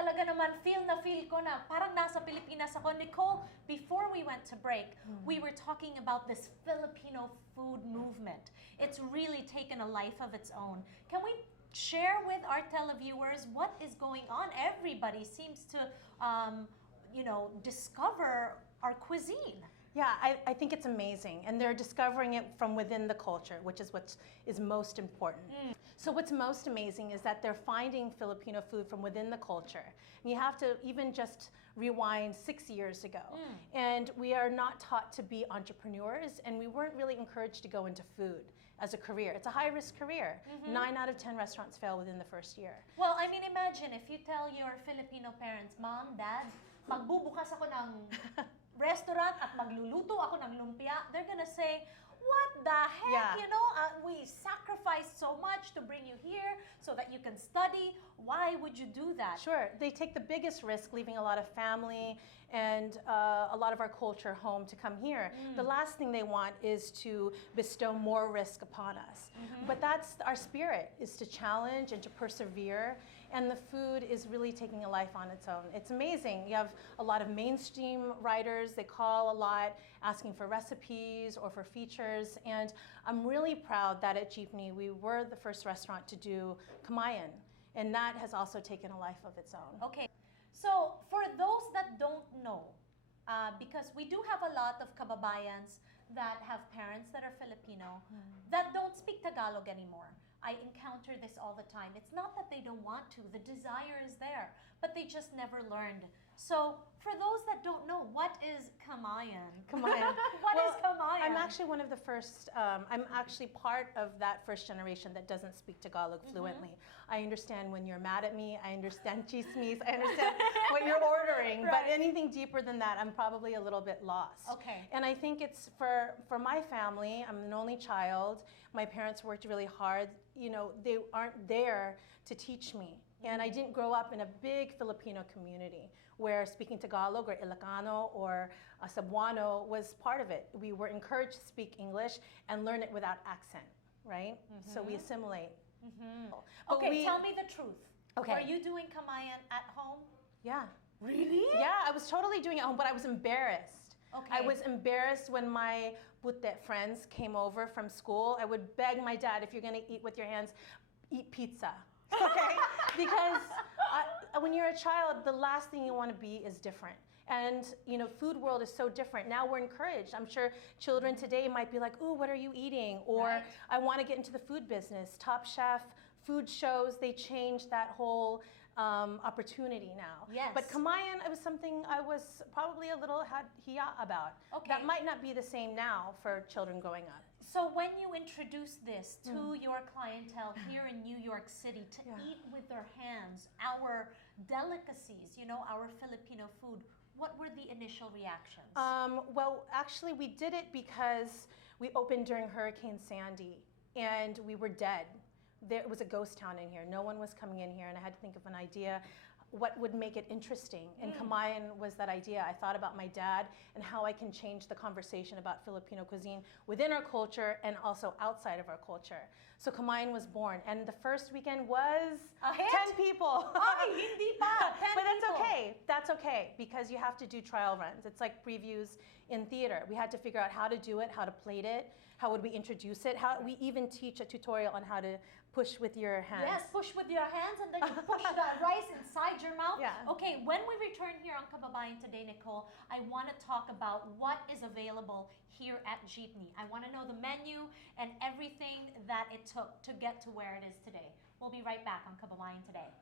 talaga naman, feel ko na parang nasa Pilipinas ako. Nicole, before we went to break, we were talking about this Filipino food movement. It's really taken a life of its own. Can we share with our televiewers what is going on? Everybody seems to, discover our cuisine. Yeah, I think it's amazing, and they're discovering it from within the culture, which is what is most important. So what's most amazing is that they're finding Filipino food from within the culture. And you have to even just rewind 6 years ago. And we are not taught to be entrepreneurs, and we weren't really encouraged to go into food as a career. It's a high-risk career. 9 out of 10 restaurants fail within the first year. Well, I mean, imagine if you tell your Filipino parents, Mom, Dad, magbubukas ako ng restaurant at magluluto ako ng lumpia, they're gonna say, what the heck, we sacrificed so much to bring you here so that you can study. Why would you do that? Sure, they take the biggest risk, leaving a lot of family and a lot of our culture home to come here. The last thing they want is to bestow more risk upon us. But that's our spirit, is to challenge and to persevere, and the food is really taking a life on its own. It's amazing. You have a lot of mainstream writers, they call a lot, asking for recipes or for features. And I'm really proud that at Jeepney we were the first restaurant to do Kababayan, and that has also taken a life of its own. Okay, so for those that don't know, because we do have a lot of kababayans that have parents that are Filipino that don't speak Tagalog anymore. I encounter this all the time. It's not that they don't want to, the desire is there, but they just never learned. So for those that don't know, what is Kababayan? Kababayan. What is Kababayan? I'm actually one of the first, I'm actually part of that first generation that doesn't speak Tagalog fluently. I understand when you're mad at me, I understand chismis, I understand what you're ordering, but anything deeper than that, I'm probably a little bit lost. Okay. And I think it's for my family, I'm an only child, my parents worked really hard, they aren't there to teach me. And I didn't grow up in a big Filipino community where speaking Tagalog or Ilocano or Cebuano was part of it. We were encouraged to speak English and learn it without accent, right? So we assimilate. Okay, tell me the truth. Okay. Are you doing Kababayan at home? Yeah. Really? Yeah, I was totally doing it at home, but I was embarrassed. Okay. I was embarrassed when my putet friends came over from school. I would beg my dad, if you're gonna eat with your hands, eat pizza. Okay? Because when you're a child, the last thing you want to be is different. And food world is so different. Now we're encouraged. I'm sure children today might be like, ooh, what are you eating? Or I want to get into the food business. Top Chef, food shows, they changed that whole opportunity now. Yes. But Kababayan, it was something I was probably a little hiya about. Okay. That might not be the same now for children growing up. So when you introduce this to your clientele here in New York City to eat with their hands, our delicacies, our Filipino food, what were the initial reactions? Well, actually, we did it because we opened during Hurricane Sandy, and we were dead. There was a ghost town in here. No one was coming in here, and I had to think of an idea. What would make it interesting? And Kababayan was that idea. I thought about my dad and how I can change the conversation about Filipino cuisine within our culture and also outside of our culture. So Kababayan was born, and the first weekend was A hit? 10 people. Ay, hindi pa! 10 But that's people. okay. That's okay, because you have to do trial runs. It's like previews in theater. We had to figure out how to do it, how to plate it, how would we introduce it, how we even teach a tutorial on how to push with your hands. Yes, push with your hands, and then you push the rice inside your mouth. Yeah. Okay, when we return here on Kababayan Today, Nicole, I want to talk about what is available here at Jeepney. I want to know the menu and everything that it took to get to where it is today. We'll be right back on Kababayan Today.